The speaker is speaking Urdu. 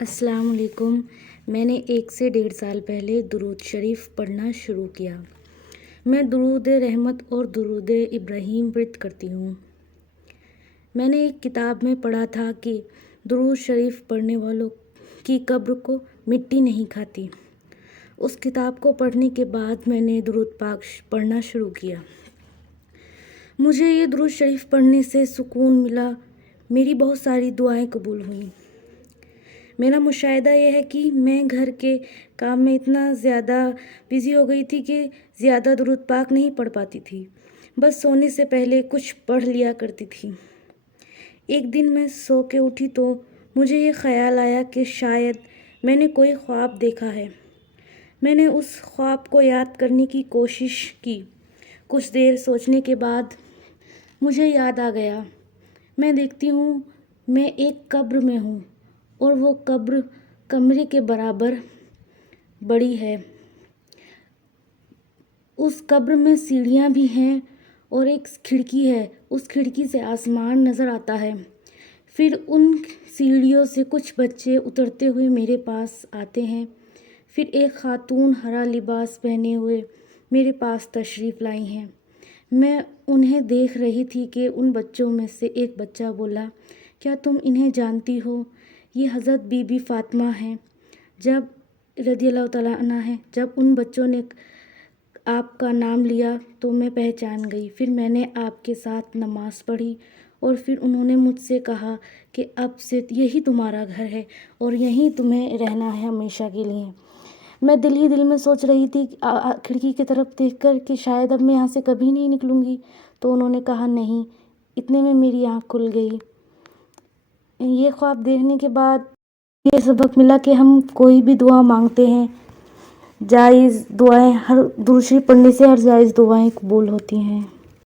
السلام علیکم۔ میں نے 1 سے 1.5 سال پہلے درود شریف پڑھنا شروع کیا۔ میں درود رحمت اور درود ابراہیم ورد کرتی ہوں۔ میں نے ایک کتاب میں پڑھا تھا کہ درود شریف پڑھنے والوں کی قبر کو مٹی نہیں کھاتی۔ اس کتاب کو پڑھنے کے بعد میں نے درود پاک پڑھنا شروع کیا۔ مجھے یہ درود شریف پڑھنے سے سکون ملا، میری بہت ساری دعائیں قبول ہوئیں۔ میرا مشاہدہ یہ ہے کہ میں گھر کے کام میں اتنا زیادہ بزی ہو گئی تھی کہ زیادہ درود پاک نہیں پڑھ پاتی تھی، بس سونے سے پہلے کچھ پڑھ لیا کرتی تھی۔ ایک دن میں سو کے اٹھی تو مجھے یہ خیال آیا کہ شاید میں نے کوئی خواب دیکھا ہے۔ میں نے اس خواب کو یاد کرنے کی کوشش کی۔ کچھ دیر سوچنے کے بعد مجھے یاد آ گیا۔ میں دیکھتی ہوں میں ایک قبر میں ہوں اور وہ قبر کمرے کے برابر بڑی ہے۔ اس قبر میں سیڑھیاں بھی ہیں اور ایک کھڑکی ہے، اس کھڑکی سے آسمان نظر آتا ہے۔ پھر ان سیڑھیوں سے کچھ بچے اترتے ہوئے میرے پاس آتے ہیں۔ پھر ایک خاتون ہرا لباس پہنے ہوئے میرے پاس تشریف لائی ہیں۔ میں انہیں دیکھ رہی تھی کہ ان بچوں میں سے ایک بچہ بولا، کیا تم انہیں جانتی ہو؟ یہ حضرت بی بی فاطمہ ہیں، جب رضی اللہ تعالیٰ عنہ ہیں۔ جب ان بچوں نے آپ کا نام لیا تو میں پہچان گئی۔ پھر میں نے آپ کے ساتھ نماز پڑھی اور پھر انہوں نے مجھ سے کہا کہ اب سے یہی تمہارا گھر ہے اور یہیں تمہیں رہنا ہے ہمیشہ کے لیے۔ میں دل ہی دل میں سوچ رہی تھی کھڑکی کی طرف دیکھ کر کہ شاید اب میں یہاں سے کبھی نہیں نکلوں گی، تو انہوں نے کہا نہیں۔ اتنے میں میری آنکھ کھل گئی۔ یہ خواب دیکھنے کے بعد یہ سبق ملا کہ ہم کوئی بھی دعا مانگتے ہیں، جائز دعائیں، ہر درود شریف پڑھنے سے ہر جائز دعائیں قبول ہوتی ہیں۔